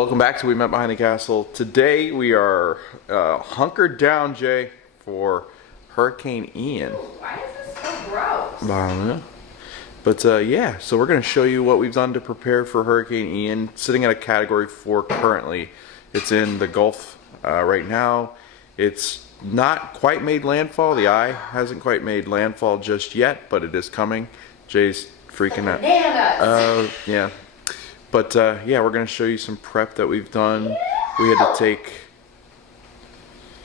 Welcome back to We Met Behind the Castle. Today we are hunkered down, Jay, for Hurricane Ian. Ooh, why is this so gross? I don't know. But yeah, so we're going to show you what we've done to prepare for Hurricane Ian. Sitting at a Category 4 currently. It's in the Gulf right now. It's not quite made landfall. The eye hasn't quite made landfall just yet, but it is coming. Jay's freaking out. Bananas! Yeah. But yeah, we're going to show you some prep that we've done. We had to take...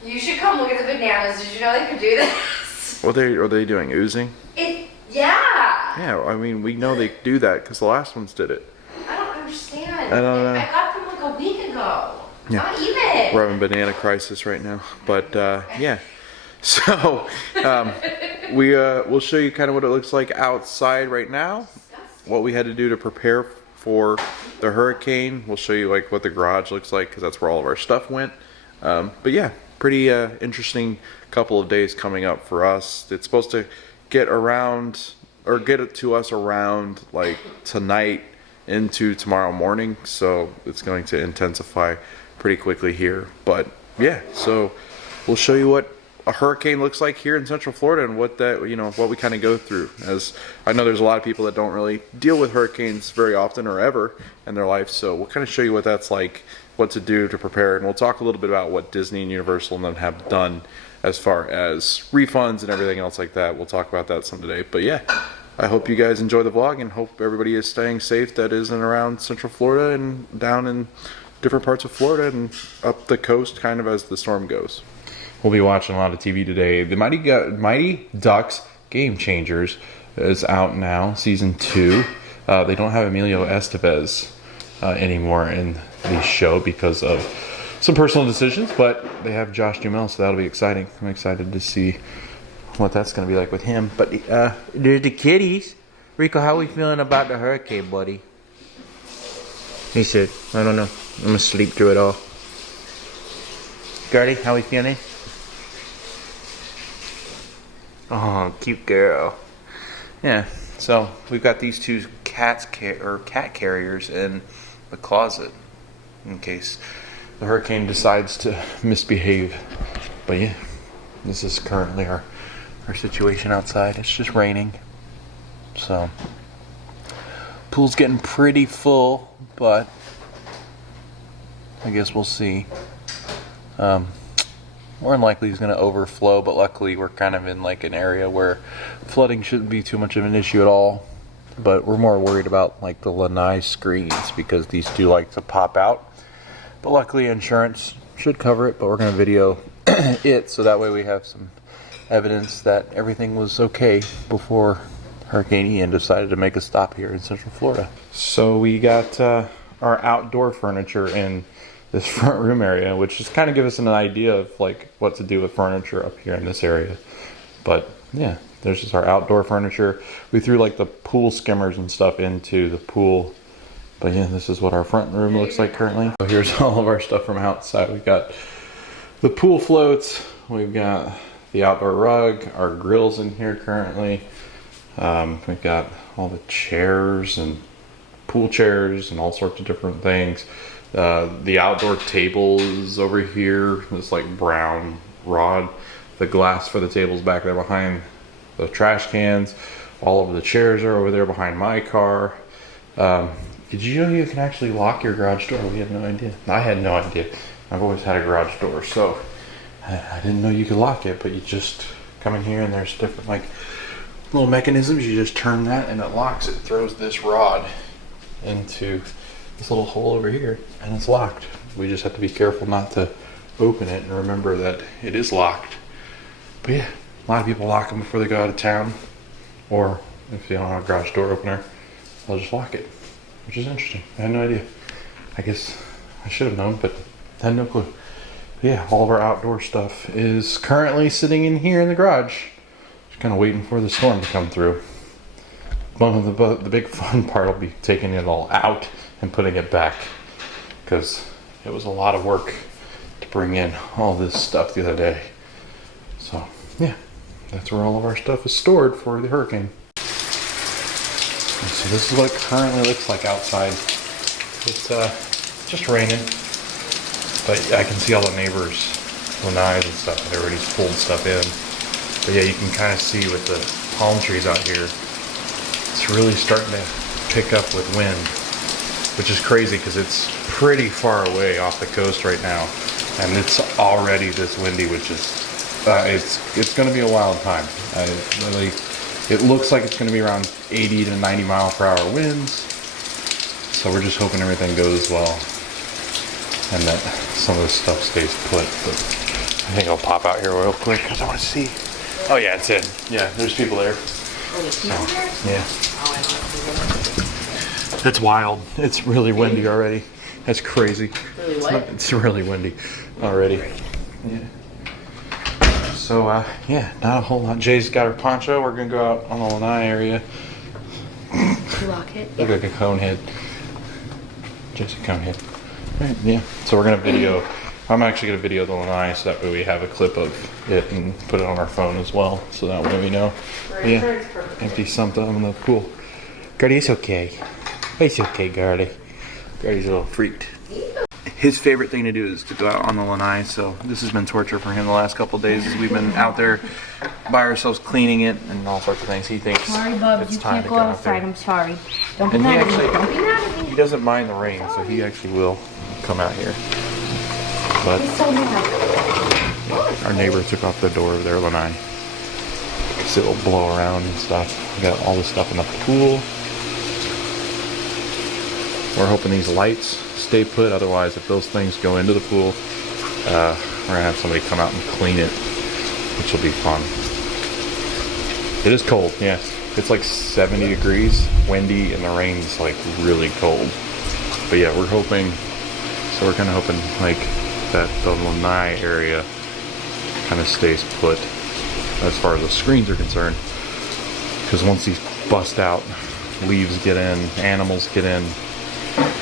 You should come look at the bananas. Did you know they could do this? What are they doing? Oozing? Yeah. Yeah, I mean, we know they do that because the last ones did it. I don't understand. I don't know. I got them like a week ago. Yeah. Not even. We're having a banana crisis right now. But yeah. So we'll show you kind of what it looks like outside right now. What we had to do to prepare for the hurricane. We'll show you like what the garage looks like because that's where all of our stuff went. But yeah, pretty interesting couple of days coming up for us. It's supposed to get around or get it to us around like tonight into tomorrow morning, so it's going to intensify pretty quickly here. But yeah, so we'll show you what a hurricane looks like here in Central Florida and what that, you know, what we kind of go through. As I know there's a lot of people that don't really deal with hurricanes very often or ever in their life, so we'll kind of show you what that's like, what to do to prepare, and we'll talk a little bit about what Disney and Universal and them have done as far as refunds and everything else like that. We'll talk about that some today. But yeah, I hope you guys enjoy the vlog and hope everybody is staying safe that is in around Central Florida and down in different parts of Florida and up the coast kind of as the storm goes. We'll be watching a lot of TV today. The Mighty Ducks Game Changers is out now, season 2. They don't have Emilio Estevez anymore in the show because of some personal decisions, but they have Josh Duhamel, so that'll be exciting. I'm excited to see what that's going to be like with him. But there's the kitties. Rico, how are we feeling about the hurricane, buddy? He said, I don't know. I'm going to sleep through it all. Gertie, how we feeling? Oh, cute girl. Yeah, so we've got these two cat carriers in the closet in case the hurricane decides to misbehave. But yeah, this is currently our situation outside. It's just raining, so pool's getting pretty full, but I guess we'll see. More than likely it's going to overflow, but luckily we're kind of in like an area where flooding shouldn't be too much of an issue at all. But we're more worried about like the lanai screens because these do like to pop out. But luckily insurance should cover it, but we're going to video it so that way we have some evidence that everything was okay before Hurricane Ian decided to make a stop here in Central Florida. So we got our outdoor furniture in this front room area, which just kind of gives us an idea of like what to do with furniture up here in this area. But yeah, there's just our outdoor furniture. We threw like the pool skimmers and stuff into the pool. But yeah, this is what our front room looks like currently. So here's all of our stuff from outside. We've got the pool floats, we've got the outdoor rug, our grill's in here currently. We've got all the chairs and pool chairs and all sorts of different things. The outdoor table is over here, this like brown rod. The glass for the table's back there behind the trash cans. All of the chairs are over there behind my car. Did you know you can actually lock your garage door? We had no idea. I had no idea. I've always had a garage door, so I didn't know you could lock it, but you just come in here and there's different like little mechanisms. You just turn that and it locks. It throws this rod into this little hole over here and it's locked. We just have to be careful not to open it and remember that it is locked. But yeah, a lot of people lock them before they go out of town, or if you don't have a garage door opener, they'll just lock it, which is interesting. I had no idea. I guess I should have known, but I had no clue. But yeah, all of our outdoor stuff is currently sitting in here in the garage, just kind of waiting for the storm to come through. One of the big fun part will be taking it all out and putting it back, because it was a lot of work to bring in all this stuff the other day. So yeah, that's where all of our stuff is stored for the hurricane. And so this is what it currently looks like outside. It's just raining. But I can see all the neighbors, lanais and stuff, they already pulled stuff in. But yeah, you can kind of see with the palm trees out here, it's really starting to pick up with wind, which is crazy because it's pretty far away off the coast right now. And it's already this windy, which is, it's going to be a wild time. It looks like it's going to be around 80 to 90 mile per hour winds. So we're just hoping everything goes well and that some of this stuff stays put. But I think I'll pop out here real quick because I want to see. Oh yeah, it's in. Yeah, there's people there. So, yeah. It's wild. It's really windy already. That's crazy. Really what? It's really windy already. Yeah. So, yeah, not a whole lot. Jay's got her poncho. We're going to go out on the lanai area. Lock it. Look like a cone head. Jay's a cone head. Right, yeah. So we're going to video. I'm actually going to video the lanai so that way we have a clip of it and put it on our phone as well. So that way we know. Yeah. Empty something in the pool. Gardy, it's okay. It's okay, Gardy. Gardy's a little freaked. His favorite thing to do is to go out on the lanai, so this has been torture for him the last couple of days as we've been out there by ourselves cleaning it and all sorts of things. He thinks Sorry, Bub, it's you time can't to go outside. I'm sorry. Don't be And he mad at me. actually- Don't be mad at me. He doesn't mind the rain, so he actually will come out here. But He's so mad. our neighbor took off the door of their lanai, so it'll blow around and stuff. We got all this stuff in the pool. We're hoping these lights stay put, otherwise if those things go into the pool, we're gonna have somebody come out and clean it, which will be fun. It is cold, yeah. It's like 70 degrees, windy, and the rain's like really cold. But yeah, we're hoping, so we're kind of hoping like that the lanai area kind of stays put as far as the screens are concerned. Because once these bust out, leaves get in, animals get in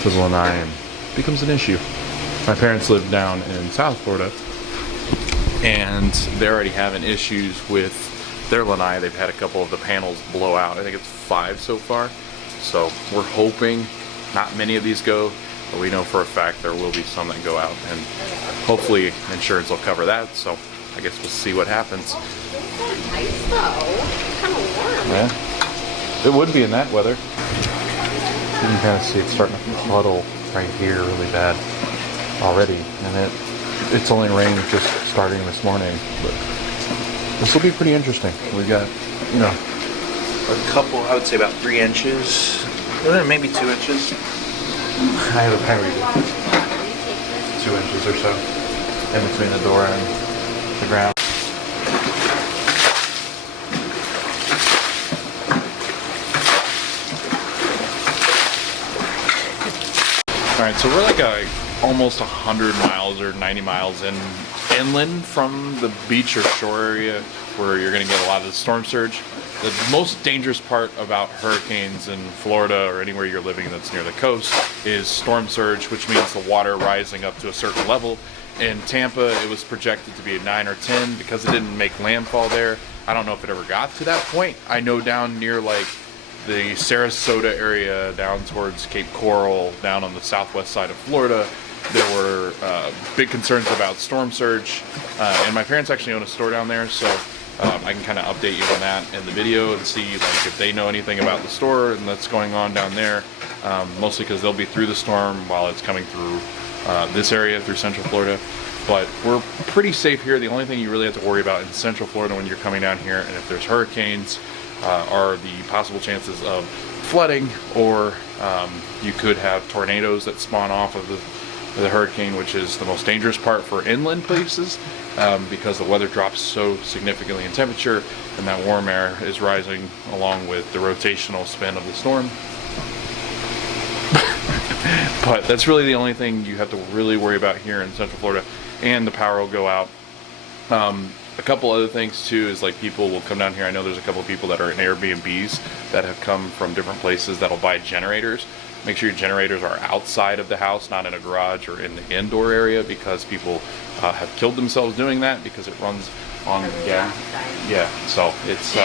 to the lanai, and it becomes an issue. My parents live down in South Florida, and they're already having issues with their lanai. They've had a couple of the panels blow out. I think it's 5 so far. So we're hoping not many of these go, but we know for a fact there will be some that go out, and hopefully insurance will cover that. So I guess we'll see what happens. It's nice though. It's kind of warm. Yeah, it would be in that weather. You can kind of see it's starting to puddle right here really bad already, and it's only rained just starting this morning, but this will be pretty interesting. We got, you know, a couple, I would say about 3 inches, maybe 2 inches. I have a pen reader. 2 inches or so in between the door and the ground. Alright, so we're like almost 100 miles or 90 miles inland from the beach or shore area where you're going to get a lot of the storm surge. The most dangerous part about hurricanes in Florida or anywhere you're living that's near the coast is storm surge, which means the water rising up to a certain level. In Tampa, it was projected to be a 9 or 10 because it didn't make landfall there. I don't know if it ever got to that point. I know down near like the Sarasota area, down towards Cape Coral, down on the southwest side of Florida, there were big concerns about storm surge. And my parents actually own a store down there, so I can kind of update you on that in the video and see like if they know anything about the store and that's going on down there. Mostly because they'll be through the storm while it's coming through this area, through Central Florida. But we're pretty safe here. The only thing you really have to worry about in Central Florida when you're coming down here, and if there's hurricanes, are the possible chances of flooding, or you could have tornadoes that spawn off of the hurricane, which is the most dangerous part for inland places, because the weather drops so significantly in temperature, and that warm air is rising along with the rotational spin of the storm. But that's really the only thing you have to really worry about here in Central Florida, and the power will go out. A couple other things too is like people will come down here. I know there's a couple of people that are in Airbnbs that have come from different places that'll buy generators. Make sure your generators are outside of the house, not in a garage or in the indoor area, because people have killed themselves doing that because it runs on gas. Yeah, so it's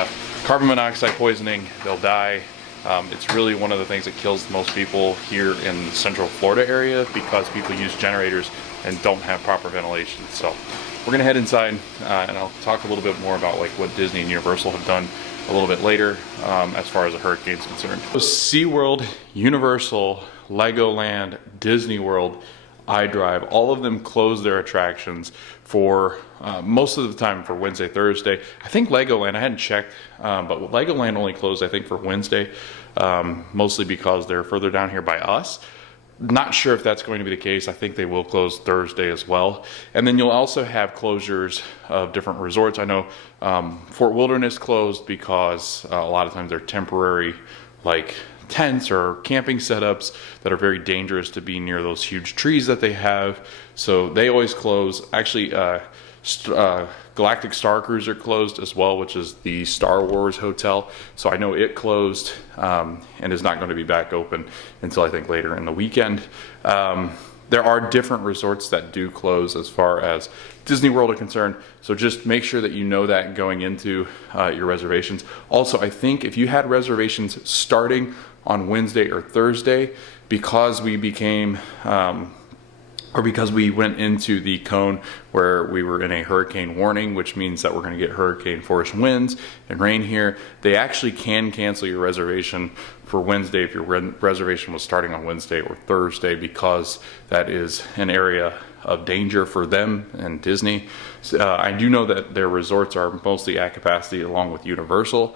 carbon monoxide poisoning. They'll die It's really one of the things that kills most people here in the Central Florida area because people use generators and don't have proper ventilation. So we're gonna head inside and I'll talk a little bit more about like what Disney and Universal have done a little bit later as far as the hurricane's concerned. So SeaWorld, Universal, Legoland, Disney World, iDrive, all of them close their attractions for most of the time for Wednesday, Thursday. I think Legoland, I hadn't checked, but Legoland only closed I think for Wednesday, mostly because they're further down here by us. Not sure if that's going to be the case. I think they will close Thursday as well. And then you'll also have closures of different resorts. I know Fort Wilderness closed because a lot of times they're temporary, like tents or camping setups that are very dangerous to be near those huge trees that they have. So they always close. Actually, Galactic Star Cruiser closed as well, which is the Star Wars hotel. So I know it closed and is not going to be back open until I think later in the weekend. There are different resorts that do close as far as Disney World are concerned. So just make sure that you know that going into your reservations. Also, I think if you had reservations starting on Wednesday or Thursday, because we became or because we went into the cone where we were in a hurricane warning, which means that we're going to get hurricane force winds and rain here, they actually can cancel your reservation for Wednesday if your reservation was starting on Wednesday or Thursday, because that is an area of danger for them and Disney. I do know that their resorts are mostly at capacity along with Universal.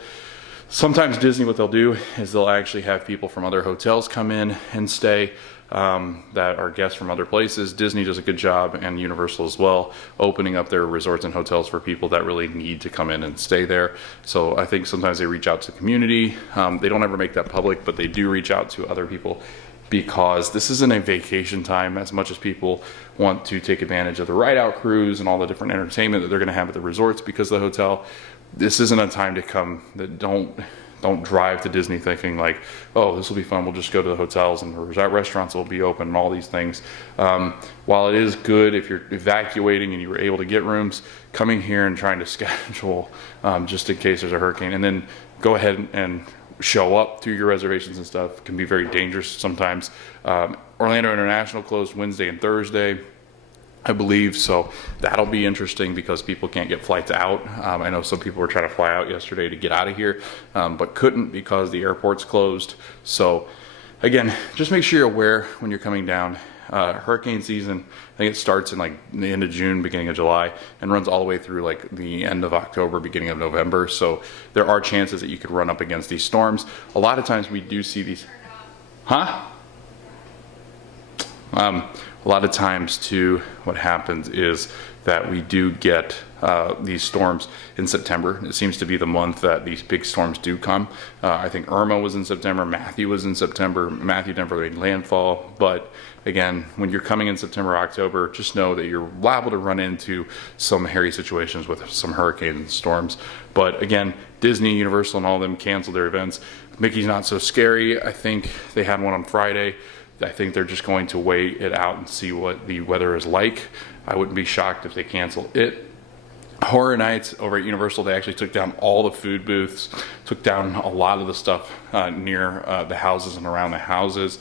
Sometimes Disney, what they'll do is they'll actually have people from other hotels come in and stay that are guests from other places. Disney does a good job, and Universal as well, opening up their resorts and hotels for people that really need to come in and stay there. So I think sometimes they reach out to the community. They don't ever make that public, but they do reach out to other people, because this isn't a vacation time. As much as people want to take advantage of the ride-out cruise and all the different entertainment that they're going to have at the resorts because of the hotel, this isn't a time to come. That don't drive to Disney thinking like, oh, this will be fun, we'll just go to the hotels and the restaurants will be open and all these things. While it is good if you're evacuating and you were able to get rooms, coming here and trying to schedule just in case there's a hurricane and then go ahead and show up to your reservations and stuff can be very dangerous sometimes. Orlando International closed Wednesday and Thursday, I believe, so that'll be interesting because people can't get flights out. I know some people were trying to fly out yesterday to get out of here, but couldn't because the airport's closed. So again, just make sure you're aware when you're coming down. Hurricane season, I think it starts in like the end of June, beginning of July, and runs all the way through like the end of October, beginning of November. So there are chances that you could run up against these storms. A lot of times we do see these, a lot of times too, what happens is that we do get these storms in September. It seems to be the month that these big storms do come. I think Irma was in September, Matthew was in September. Matthew never made landfall, but again, when you're coming in September, October, just know that you're liable to run into some hairy situations with some hurricane storms. But again, Disney, Universal, and all of them canceled their events. Mickey's Not So Scary, I think they had one on Friday. I think they're just going to wait it out and see what the weather is like. I wouldn't be shocked if they cancel it. Horror Nights over at Universal, they actually took down all the food booths, took down a lot of the stuff near the houses and around the houses.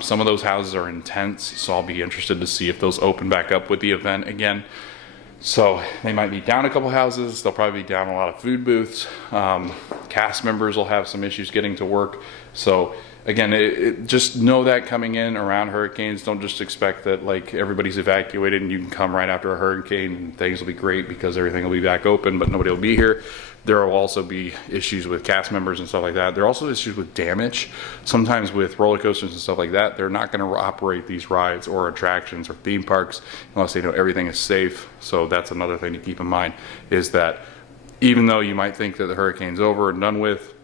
Some of those houses are in tents, so I'll be interested to see if those open back up with the event again. So they might be down a couple houses. They'll probably be down a lot of food booths. Cast members will have some issues getting to work. So again, just know that coming in around hurricanes, don't just expect that like everybody's evacuated and you can come right after a hurricane and things will be great because everything will be back open, but nobody will be here. There will also be issues with cast members and stuff like that. There are also issues with damage. Sometimes with roller coasters and stuff like that, they're not going to operate these rides or attractions or theme parks unless they know everything is safe. So that's another thing to keep in mind, is that even though you might think that the hurricane's over and done with,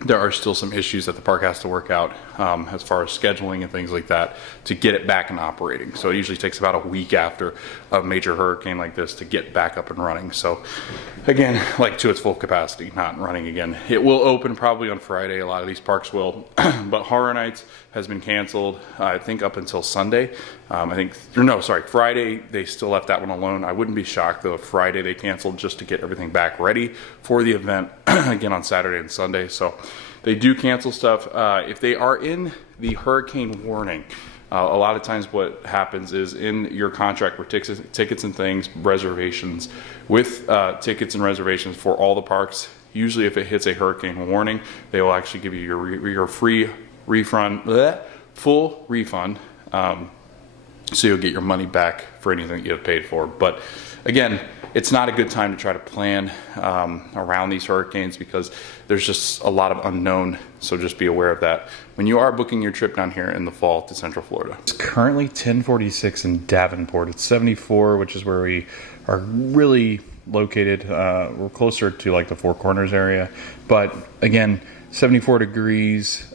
there are still some issues that the park has to work out as far as scheduling and things like that to get it back and operating. So it usually takes about a week after a major hurricane like this to get back up and running. So again, like to its full capacity, not running again. It will open probably on Friday. A lot of these parks will, but Horror Nights has been canceled, I think up until Sunday. Friday, they still left that one alone. I wouldn't be shocked though if Friday they canceled just to get everything back ready for the event again on Saturday and Sunday. So they do cancel stuff. If they are in the hurricane warning, a lot of times what happens is in your contract for tickets and things, reservations, with tickets and reservations for all the parks, usually if it hits a hurricane warning, they will actually give you your free refund, full refund. So you'll get your money back for anything that you have paid for. But again, it's not a good time to try to plan around these hurricanes because there's just a lot of unknown. So just be aware of that when you are booking your trip down here in the fall to Central Florida. It's currently 10:46 in Davenport. It's 74, which is where we are really located. We're closer to like the Four Corners area. But again, 74 degrees,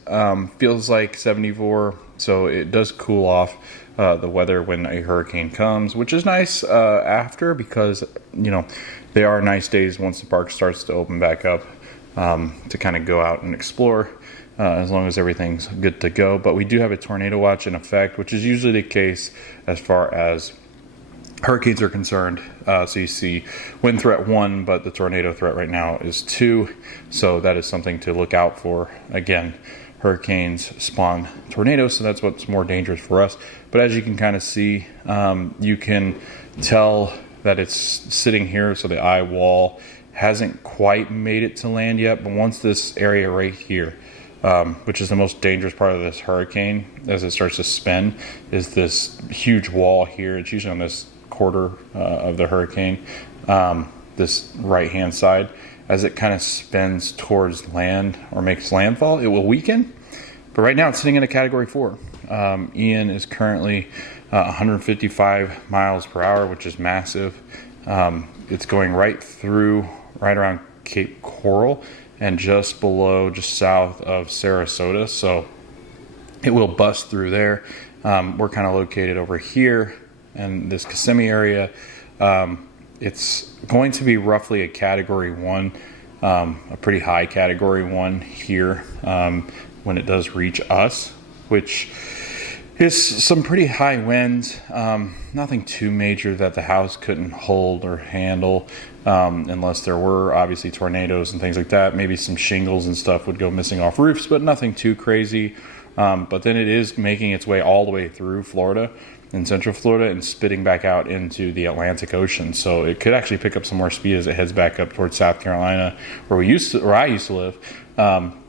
feels like 74. So it does cool off the weather when a hurricane comes, which is nice after, because they are nice days once the park starts to open back up to kind of go out and explore as long as everything's good to go. But we do have a tornado watch in effect, which is usually the case as far as hurricanes are concerned. So you see wind threat 1, but the tornado threat right now is 2. So that is something to look out for. Again, hurricanes spawn tornadoes, so that's what's more dangerous for us. But as you can kind of see, you can tell that it's sitting here, so the eye wall hasn't quite made it to land yet. But once this area right here, which is the most dangerous part of this hurricane as it starts to spin, is this huge wall here. It's usually on this quarter of the hurricane, this right hand side. As it kind of spins towards land or makes landfall, it will weaken. But right now it's sitting in a category 4. Ian is currently 155 miles per hour, which is massive. It's going right around Cape Coral and just south of Sarasota. So it will bust through there. We're kind of located over here in this Kissimmee area. It's going to be roughly a category 1, a pretty high category 1 here when it does reach us, which is some pretty high winds. Nothing too major that the house couldn't hold or handle, unless there were obviously tornadoes and things like that. Maybe some shingles and stuff would go missing off roofs, but nothing too crazy. But then it is making its way all the way through Florida and Central Florida and spitting back out into the Atlantic Ocean. So it could actually pick up some more speed as it heads back up towards South Carolina, where I used to live.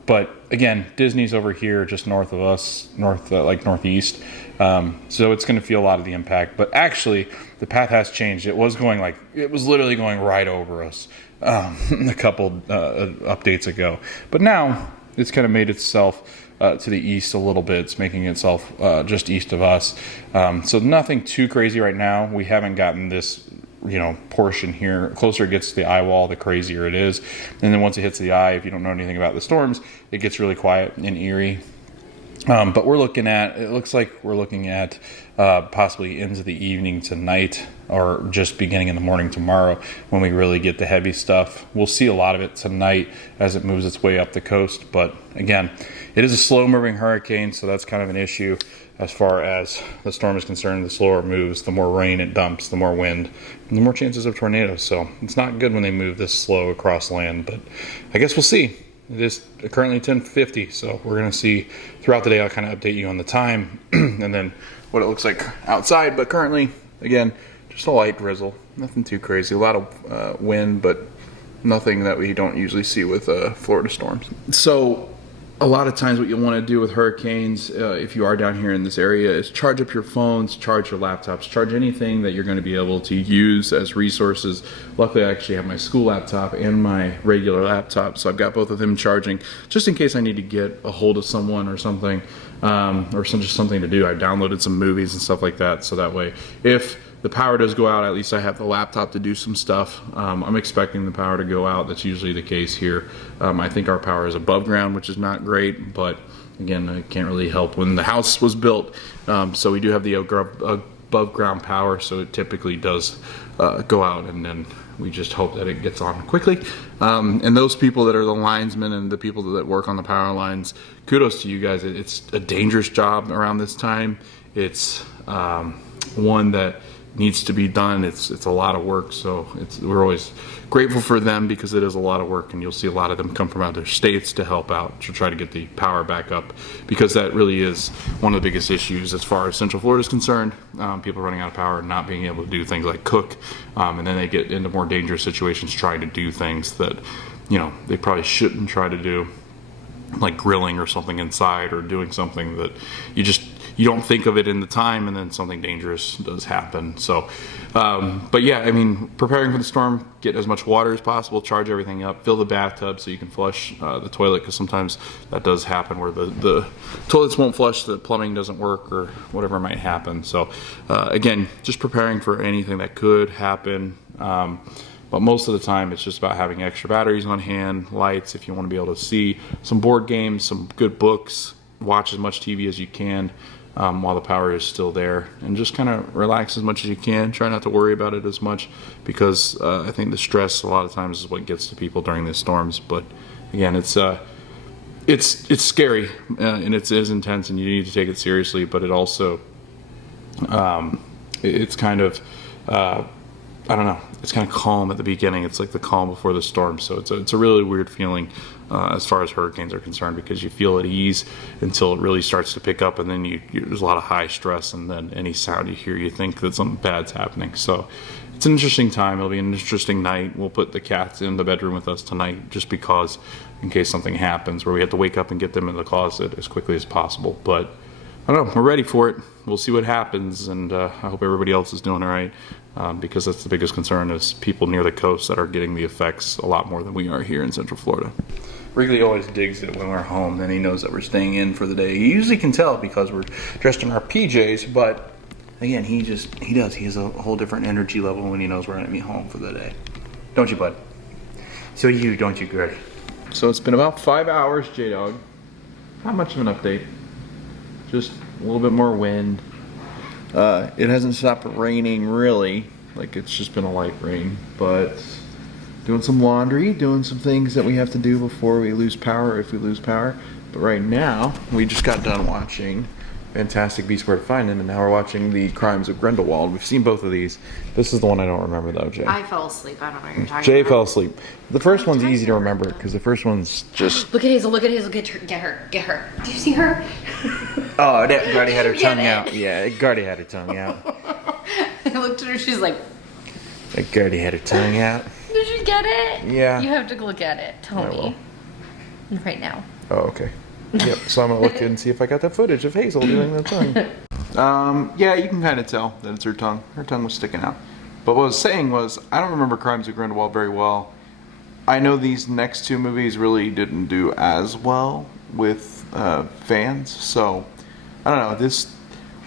But again, Disney's over here just north of us, northeast. So it's going to feel a lot of the impact. But actually, the path has changed. It was literally going right over us a couple updates ago. But now it's kind of made itself to the east a little bit. It's making itself just east of us. So nothing too crazy right now. We haven't gotten this portion here. The closer it gets to the eye wall, the crazier it is. And then once it hits the eye, if you don't know anything about the storms, it gets really quiet and eerie. But it looks like we're looking at possibly into the evening tonight, or just beginning in the morning tomorrow when we really get the heavy stuff. We'll see a lot of it tonight as it moves its way up the coast. But again, it is a slow moving hurricane, so that's kind of an issue as far as the storm is concerned. The slower it moves, the more rain it dumps, the more wind, and the more chances of tornadoes. So it's not good when they move this slow across land, but I guess we'll see. It is currently 10:50, so we're going to see throughout the day. I'll kind of update you on the time and then what it looks like outside. But currently, again, just a light drizzle. Nothing too crazy. A lot of wind, but nothing that we don't usually see with Florida storms. So a lot of times what you want to do with hurricanes, if you are down here in this area, is charge up your phones, charge your laptops, charge anything that you're going to be able to use as resources. Luckily, I actually have my school laptop and my regular laptop, so I've got both of them charging just in case I need to get a hold of someone or something, just something to do. I've downloaded some movies and stuff like that, so that way if the power does go out, at least I have the laptop to do some stuff. I'm expecting the power to go out. That's usually the case here. I think our power is above ground, which is not great, but again, I can't really help when the house was built. So we do have the above ground power, so it typically does go out, and then we just hope that it gets on quickly. And those people that are the linesmen and the people that work on the power lines, kudos to you guys. It's a dangerous job around this time. It's one that needs to be done. It's a lot of work, so we're always grateful for them because it is a lot of work, and you'll see a lot of them come from other states to help out to try to get the power back up, because that really is one of the biggest issues as far as Central Florida is concerned. People running out of power and not being able to do things like cook, and then they get into more dangerous situations trying to do things that they probably shouldn't try to do, like grilling or something inside, or doing something that you don't think of it in the time, and then something dangerous does happen. So, but yeah, I mean, preparing for the storm, get as much water as possible, charge everything up, fill the bathtub so you can flush the toilet, because sometimes that does happen where the toilets won't flush, the plumbing doesn't work, or whatever might happen. So, again, just preparing for anything that could happen. But most of the time, it's just about having extra batteries on hand, lights if you want to be able to see, some board games, some good books, watch as much TV as you can while the power is still there, and just kind of relax as much as you can. Try not to worry about it as much, because I think the stress a lot of times is what gets to people during these storms. But again, it's scary, and it is intense, and you need to take it seriously. But it also, it's kind of I don't know, it's kind of calm at the beginning. It's like the calm before the storm. So it's a really weird feeling as far as hurricanes are concerned, because you feel at ease until it really starts to pick up, and then there's a lot of high stress, and then any sound you hear, you think that something bad's happening. So it's an interesting time. It'll be an interesting night. We'll put the cats in the bedroom with us tonight, just because, in case something happens where we have to wake up and get them in the closet as quickly as possible. But I don't know, we're ready for it. We'll see what happens, and I hope everybody else is doing all right, because that's the biggest concern, is people near the coast that are getting the effects a lot more than we are here in Central Florida. Wrigley always digs it when we're home, then he knows that we're staying in for the day. He usually can tell because we're dressed in our PJs, but again, he has a whole different energy level when he knows we're going to be home for the day. Don't you, bud? So don't you, Greg? So it's been about 5 hours, J-Dog. Not much of an update. Just a little bit more wind. It hasn't stopped raining really, like it's just been a light rain, but doing some laundry, doing some things that we have to do before we lose power, if we lose power. But right now, we just got done watching Fantastic Beasts Where to Find Them, and now we're watching The Crimes of Grindelwald. We've seen both of these. This is the one I don't remember though, Jay. I fell asleep. I don't know what you're talking Jay about. fell asleep. The first one's easy to remember because the first one's just... Look at Hazel, get her. Do you see her? Oh, that Gardy had her Get tongue it? out. Yeah, Gardy had her tongue out. I looked at her, she's like, That Gardy had her tongue out. did you get it? Yeah. You have to look at it. Tell I me. Right now. Oh, okay. Yep, so I'm gonna look and see if I got that footage of Hazel doing the tongue. Yeah, you can kind of tell that it's her tongue. Her tongue was sticking out. But what I was saying was, I don't remember Crimes of Grindelwald very well. I know these next two movies really didn't do as well with fans, so I don't know.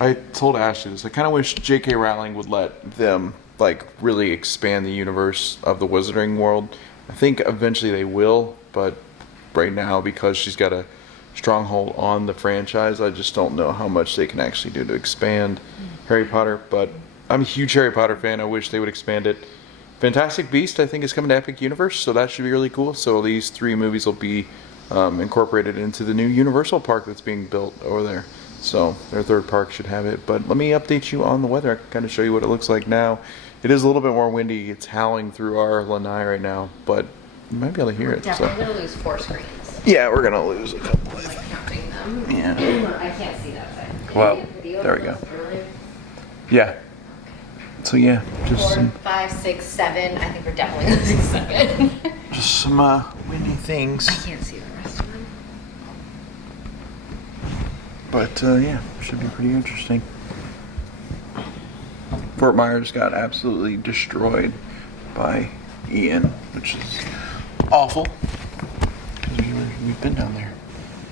I told Ashley this. I kind of wish J.K. Rowling would let them like really expand the universe of the Wizarding World. I think eventually they will, but right now, because she's got a stronghold on the franchise, I just don't know how much they can actually do to expand Harry Potter. But I'm a huge Harry Potter fan. I wish they would expand it. Fantastic Beast, I think, is coming to Epic Universe, so that should be really cool. So these 3 movies will be incorporated into the new Universal Park that's being built over there. So their 3rd park should have it. But let me update you on the weather. I can kind of show you what it looks like now. It is a little bit more windy. It's howling through our lanai right now, but you might be able to hear it. Definitely gonna lose 4 screens. Yeah, we're gonna lose a couple. Like counting them. Yeah. I can't see that side. Well, Did you get a video there of we go. those earlier? Yeah. So yeah, just 4, some 5, 6, 7. I think we're definitely losing 7. windy things. I can't see the rest of them. But yeah, should be pretty interesting. Fort Myers got absolutely destroyed by Ian, which is awful. We've been down there.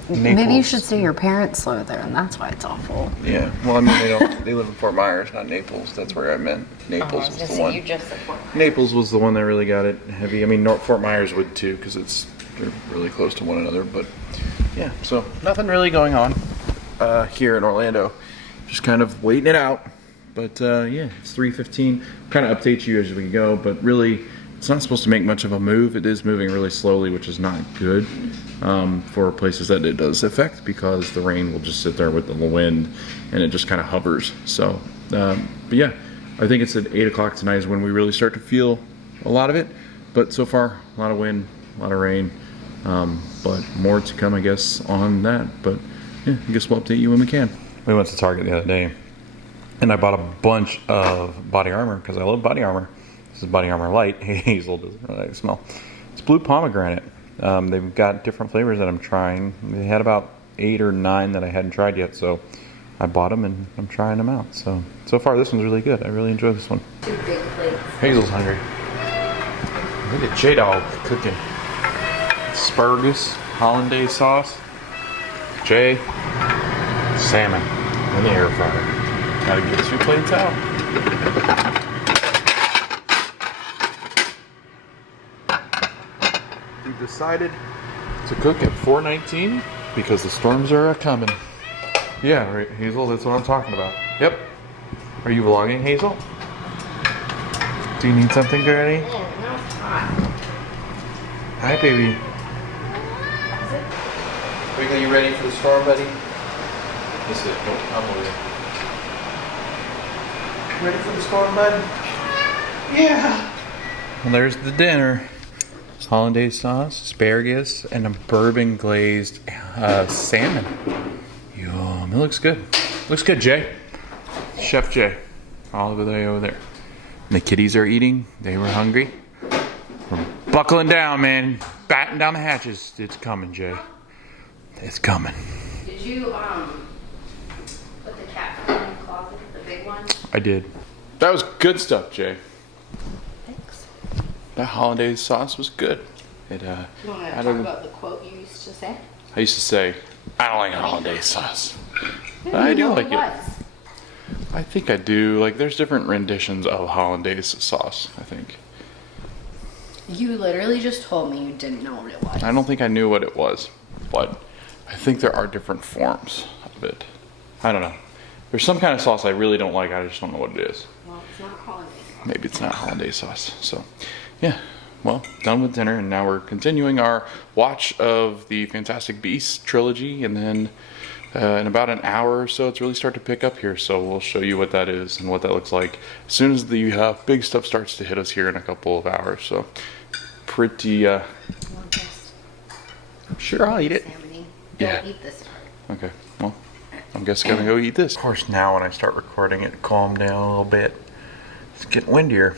Maybe you should say your parents live there, and that's why it's awful. Yeah, well, I mean, they don't. They live in Fort Myers, not Naples. That's where I meant. Naples was the one. You just said Fort Myers. Naples was the one that really got it heavy. I mean, Fort Myers would too, because they're really close to one another. But yeah, so nothing really going on here in Orlando. Just kind of waiting it out. But yeah, it's 3:15. Kind of update you as we go, but really, it's not supposed to make much of a move. It is moving really slowly, which is not good for places that it does affect, because the rain will just sit there with the wind and it just kind of hovers. So, but yeah, I think it's at 8 o'clock tonight is when we really start to feel a lot of it. But so far, a lot of wind, a lot of rain. But more to come, I guess, on that. But yeah, I guess we'll update you when we can. We went to Target the other day, and I bought a bunch of body armor because I love body armor. This is body armor light. Hazel doesn't really like the smell. It's blue pomegranate. They've got different flavors that I'm trying. They had about 8 or 9 that I hadn't tried yet, so I bought them and I'm trying them out. So far this one's really good. I really enjoy this one. 2 big plates. Hazel's hungry. Look at J-Dog cooking. Asparagus, hollandaise sauce. Jay, salmon in the air fryer. Gotta get 2 plates out. We've decided to cook at 4:19 because the storms are a-coming. Yeah, right, Hazel, that's what I'm talking about. Yep. Are you vlogging, Hazel? Do you need something, Granny? Yeah, now it's hot. Hi, baby. Are you ready for the storm, buddy? This is it. Nope, I'm over there. Ready for the storm, bud? Yeah. Well, there's the dinner. Hollandaise sauce, asparagus, and a bourbon glazed salmon. Yum, it looks good. Looks good, Jay. Chef Jay. All over there, over there. And the kitties are eating. They were hungry. We're buckling down, man. Batten down the hatches. It's coming, Jay. It's coming. Did you put the cat food in the closet, the big one? I did. That was good stuff, Jay. Thanks. That hollandaise sauce was good. It You want to I talk don't- about the quote you used to say? I used to say, I don't like hollandaise sauce. Yeah, I you do know like it. was. I think I do. Like, there's different renditions of hollandaise sauce, I think. You literally just told me you didn't know what it was. I don't think I knew what it was, but I think there are different forms of it. I don't know. There's some kind of sauce I really don't like. I just don't know what it is. Well, it's not hollandaise sauce. Maybe it's not hollandaise sauce. So, yeah. Well, done with dinner, and now we're continuing our watch of the Fantastic Beasts trilogy, and then in about an hour or so, it's really start to pick up here. So we'll show you what that is and what that looks like as soon as the big stuff starts to hit us here in a couple of hours. So, pretty. Sure, I'll eat it. Salmon-y. Yeah. Don't eat this part. Okay. Well, I'm guess gonna go eat this. Of course, now when I start recording it, calm down a little bit. It's getting windier.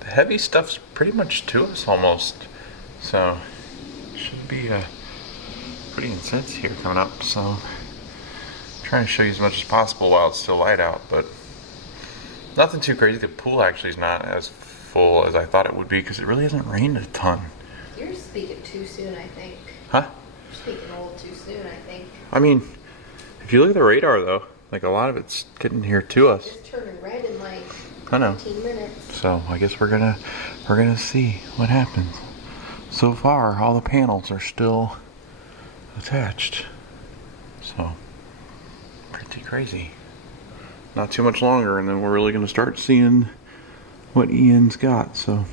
The heavy stuff's pretty much to us almost, so should be pretty intense here coming up. So I'm trying to show you as much as possible while it's still light out, but nothing too crazy. The pool actually is not as full as I thought it would be because it really hasn't rained a ton. You're speaking too soon, I think. Huh? You're speaking a little too soon, I think. I mean, if you look at the radar though, like a lot of it's getting here to us. It's turning red in like I know. 15 minutes. So I guess we're gonna see what happens. So far, all the panels are still attached. So pretty crazy. Not too much longer, and then we're really gonna start seeing what Ian's got. So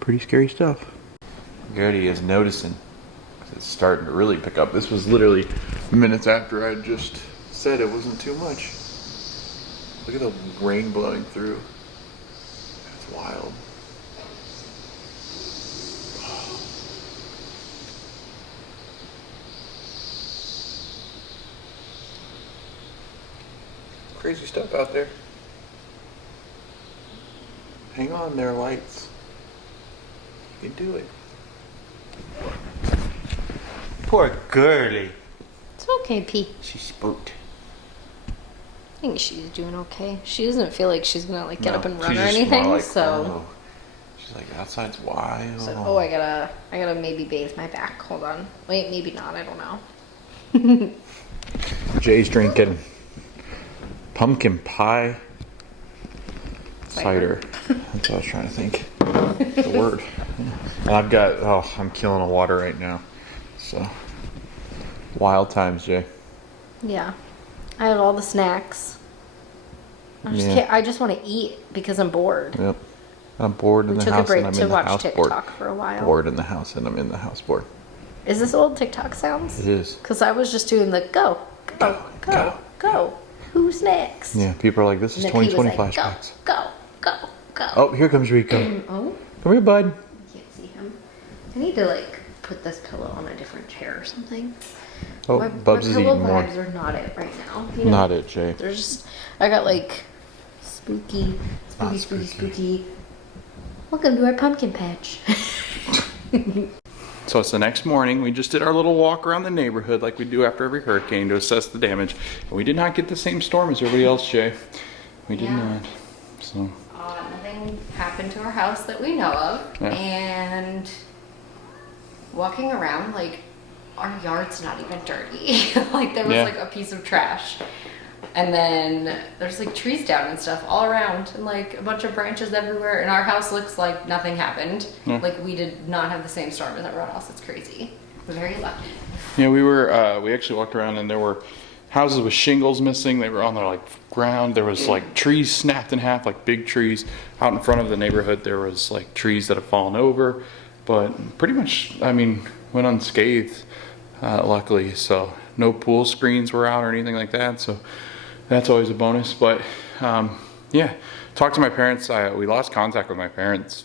pretty scary stuff. Gertie is noticing. It's starting to really pick up. This was literally minutes after I just said it wasn't too much. Look at the rain blowing through. That's wild. Crazy stuff out there. Hang on there, lights. You can do it. Poor girlie. It's okay, P. She spooked. I think she's doing okay. She doesn't feel like she's gonna like get No, up and run she's or just anything. more like, So, oh. She's like, outside's wild. I gotta maybe bathe my back. Hold on. Wait, maybe not. I don't know. Jay's drinking pumpkin pie cider. That's what I was trying to think. The word. And I've got, I'm killing a water right now. So, wild times, Jay. Yeah, I had all the snacks. I just want to eat because I'm bored. Yep. I'm bored in We the took a house break and I'm to in the watch house TikTok bored. for a while. Bored in the house and I'm in the house bored. Is this old TikTok sounds? It is. Because I was just doing the go, go, go, go. Who's next? Yeah, people are like, this is And then he 2020 was like, flashbacks. Go. Oh, here comes Rico. Oh, Come here, bud. I can't see him. I need to like put this pillow on a different chair or something. Oh, my Bubs is pillow eating more. vibes are not it right now. You know? Not it, Jay. There's just, I got like spooky. Welcome to our pumpkin patch. So it's the next morning. We just did our little walk around the neighborhood like we do after every hurricane to assess the damage. And we did not get the same storm as everybody else, Jay. We did Yeah. not. So Nothing happened to our house that we know of. Yeah. And walking around, like, our yard's not even dirty. Like, there was Yeah. like a piece of trash. And then there's like trees down and stuff all around and like a bunch of branches everywhere. And our house looks like nothing happened. Yeah. Like we did not have the same storm as everyone else. It's crazy. We're very lucky. yeah, we actually walked around and there were houses with shingles missing. They were on their like ground. There was like trees snapped in half, like big trees. Out in front of the neighborhood there was like trees that have fallen over. But pretty much, I mean, went unscathed, luckily. So no pool screens were out or anything like that. So that's always a bonus. But yeah, talked to my parents. We lost contact with my parents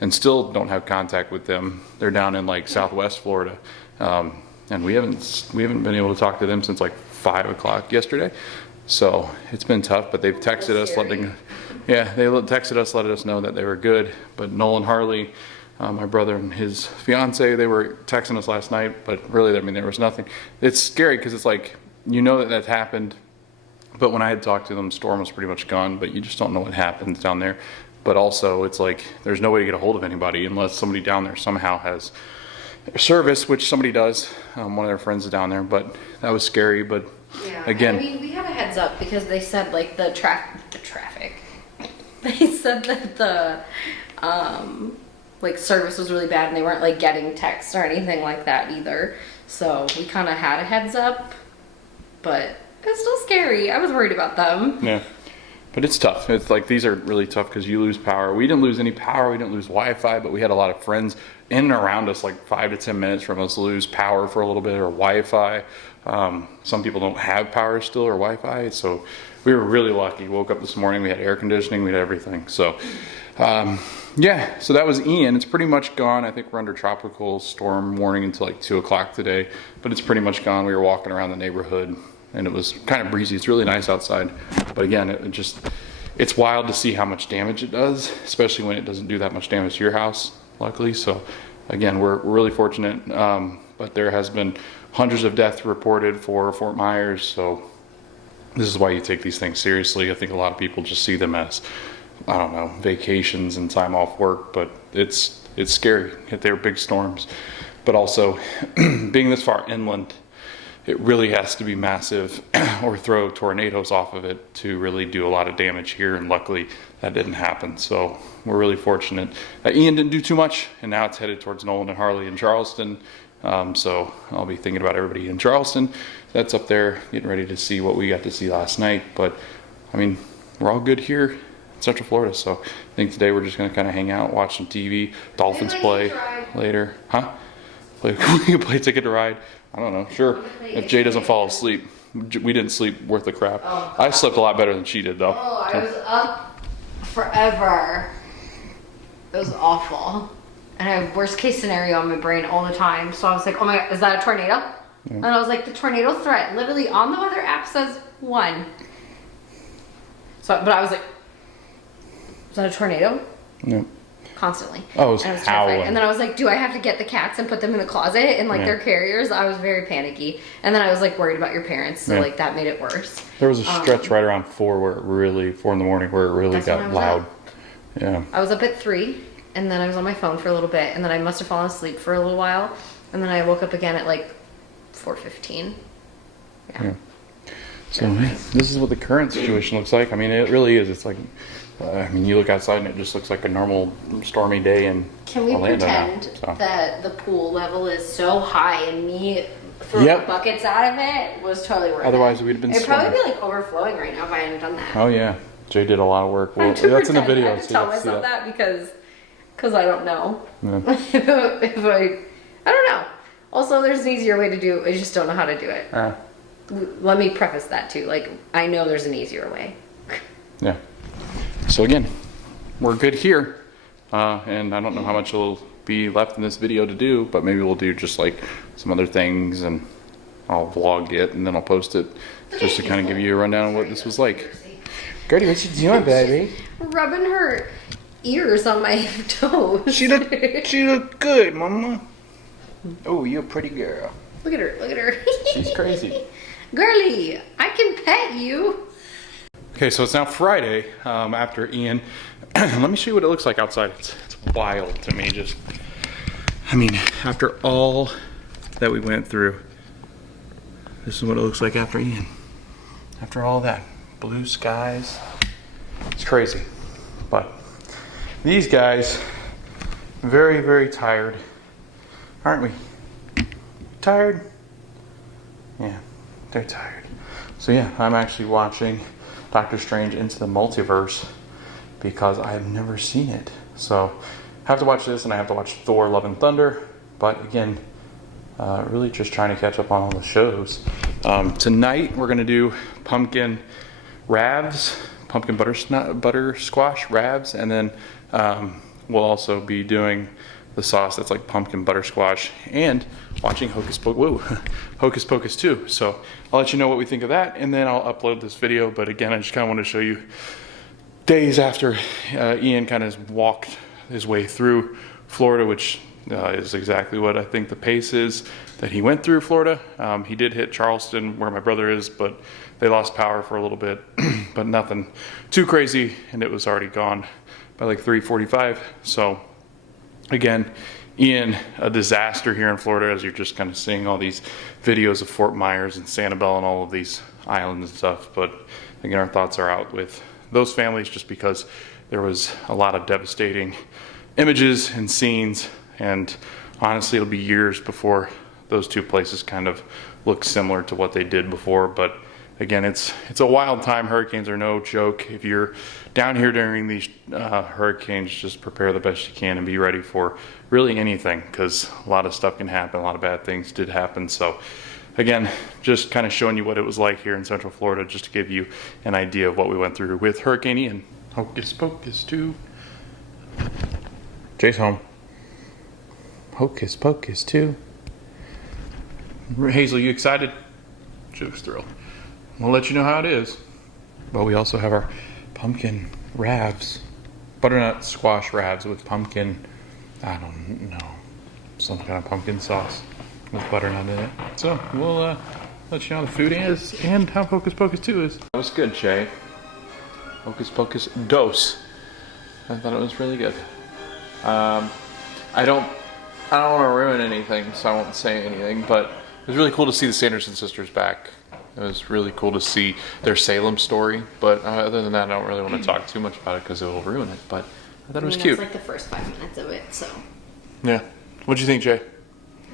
and still don't have contact with them. They're down in like Southwest Florida. And we haven't been able to talk to them since like 5 o'clock yesterday. So it's been tough, but they've texted us letting us know that they were good. But Nolan Harley, my brother and his fiance, they were texting us last night, but really, I mean, there was nothing. It's scary because it's like, you know that that's happened. But when I had talked to them, the storm was pretty much gone, but you just don't know what happens down there. But also, it's like, there's no way to get a hold of anybody unless somebody down there somehow has service, which somebody does. One of their friends is down there, but that was scary. But Yeah. again, I mean, we had a heads up because they said like the traffic. They said that the like service was really bad and they weren't like getting texts or anything like that either. So we kind of had a heads up, but it's still scary. I was worried about them. yeah. But it's tough. It's like, these are really tough because you lose power. We didn't lose any power. We didn't lose Wi-Fi, but we had a lot of friends in and around us, like 5 to 10 minutes from us, lose power for a little bit or Wi-Fi. Some people don't have power still or Wi-Fi. So we were really lucky. Woke up this morning, we had air conditioning, we had everything. So yeah, so that was Ian. It's pretty much gone. I think we're under tropical storm warning until like 2 o'clock today, but it's pretty much gone. We were walking around the neighborhood and it was kind of breezy. It's really nice outside. But again, it's wild to see how much damage it does, especially when it doesn't do that much damage to your house, luckily. So again, we're really fortunate. But there has been hundreds of deaths reported for Fort Myers. So this is why you take these things seriously. I think a lot of people just see them as, I don't know, vacations and time off work, but it's scary. They're big storms. But also being this far inland, it really has to be massive or throw tornadoes off of it to really do a lot of damage here. And luckily that didn't happen. So we're really fortunate that Ian didn't do too much, and now it's headed towards Nolan and Harley in Charleston. So I'll be thinking about everybody in Charleston that's up there, getting ready to see what we got to see last night. But I mean, we're all good here in Central Florida. So I think today we're just going to kind of hang out, watch some TV, Dolphins play later. Huh? We can play Ticket to Ride. I don't know. Sure. If Jay doesn't fall asleep. We didn't sleep worth the crap. Oh, I slept a lot better than she did, though. Oh, I was up forever. It was awful. And I have worst case scenario on my brain all the time. So I was like, oh my God, is that a tornado? Yeah. And I was like, the tornado threat literally on the weather app says 1. So, but I was like, is that a tornado? Yeah. Constantly. Oh, it was and I was howling. terrified. And then I was like, do I have to get the cats and put them in the closet and like Yeah. their carriers? I was very panicky. And then I was like worried about your parents. So Yeah. like that made it worse. There was a stretch right around 4 in the morning where it really That's when I got was loud. up. Yeah. I was up at 3 and then I was on my phone for a little bit and then I must have fallen asleep for a little while. And then I woke up again at like 4:15. Yeah. So this is what the current situation looks like. I mean, it really is. It's like, I mean, you look outside and it just looks like a normal stormy day in Can we Orlando pretend now, so. that the pool level is so high and me throwing Yep. buckets out of it was totally worth Otherwise, it? we'd have been It'd probably swimming. be like overflowing right now if I hadn't done that. Oh yeah, Jay did a lot of work. I Well, have to that's in the pretend. video. I have to so tell you have to see myself that because I don't know. Yeah. if I don't know. Also, there's an easier way to do it. I just don't know how to do it. let me preface that too. Like, I know there's an easier way. Yeah. So again, we're good here. And I don't know how much will be left in this video to do, but maybe we'll do just like some other things, and I'll vlog it and then I'll post it just to kind of give you a rundown of what this was like. Gertie, what you doing, baby? Rubbing her ears on my toes. She look good, mama. Oh, you're a pretty girl. Look at her, look at her. She's crazy. Girly, I can pet you. Okay, so it's now Friday after Ian. Let me show you what it looks like outside. It's wild to me. Just, I mean, after all that we went through, this is what it looks like after Ian. After all that, blue skies. It's crazy. But these guys, very, very tired. Aren't we? Tired? Yeah, they're tired. So yeah, I'm actually watching Doctor Strange Into the Multiverse because I have never seen it. So I have to watch this, and I have to watch Thor Love and Thunder. But again, really just trying to catch up on all the shows. Tonight we're gonna do pumpkin ravs, pumpkin butter squash ravs, and then we'll also be doing the sauce that's like pumpkin buttersquash, and watching Hocus Pocus 2. So I'll let you know what we think of that, and then I'll upload this video. But again, I just kind of want to show you days after Ian kind of walked his way through Florida, which is exactly what I think the pace is that he went through Florida. He did hit Charleston, where my brother is, but they lost power for a little bit, but nothing too crazy, and it was already gone by like 3:45. So again, Ian, a disaster here in Florida, as you're just kind of seeing all these videos of Fort Myers and Sanibel and all of these islands and stuff. But again, our thoughts are out with those families, just because there was a lot of devastating images and scenes, and honestly, it'll be years before those two places kind of look similar to what they did before. But again, it's a wild time. Hurricanes are no joke. If you're down here during these hurricanes, just prepare the best you can and be ready for really anything, because a lot of stuff can happen. A lot of bad things did happen. So again, just kind of showing you what it was like here in Central Florida, just to give you an idea of what we went through with Hurricane Ian. Hocus Pocus 2. Jay's home. Hocus Pocus 2. Hazel, you excited? She looks thrilled. We'll let you know how it is. But we also have our pumpkin ravs, butternut squash ravs with pumpkin, I don't know, some kind of pumpkin sauce with butternut in it. So we'll let you know how the food is and how Hocus Pocus 2 is. That was good, Jay. Hocus Pocus Dos. I thought it was really good. I don't want to ruin anything, so I won't say anything, but it was really cool to see the Sanderson sisters back. It was really cool to see their Salem story, but other than that, I don't really want to talk too much about it because it will ruin it, but I thought it was cute. It's like the first 5 minutes of it, so. Yeah. What'd you think, Jay?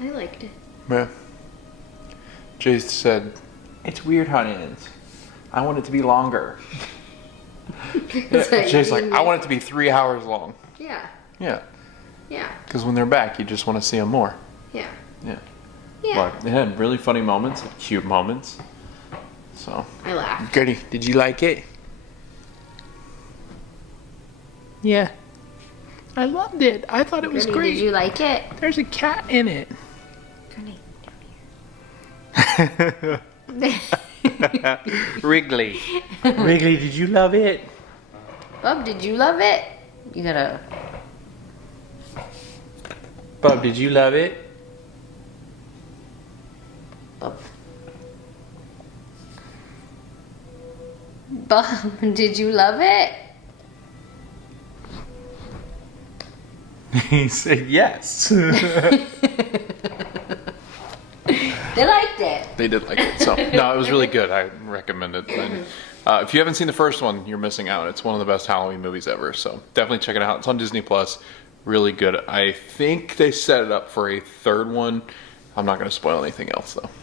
I liked it. Yeah. Jay said, It's weird how it ends. I want it to be longer. So Jay's like, I want it to be 3 hours long. Yeah, Yeah. yeah, Because when they're back, you just want to see them more. yeah. Yeah. Yeah. But it had really funny moments, cute moments. So. I laughed. Gertie, did you like it? Yeah. I loved it. I thought it was Brittany, great. did you like it? There's a cat in it. Wrigley. Wrigley, did you love it? Bub, did you love it? You gotta. Bub, did you love it? Bub. Bub, did you love it? He said yes. They liked it. They did like it. So no, it was really good. I recommend it. And, if you haven't seen the first one, you're missing out. It's one of the best Halloween movies ever. So definitely check it out. It's on Disney Plus. Really good. I think they set it up for a third one. I'm not going to spoil anything else though.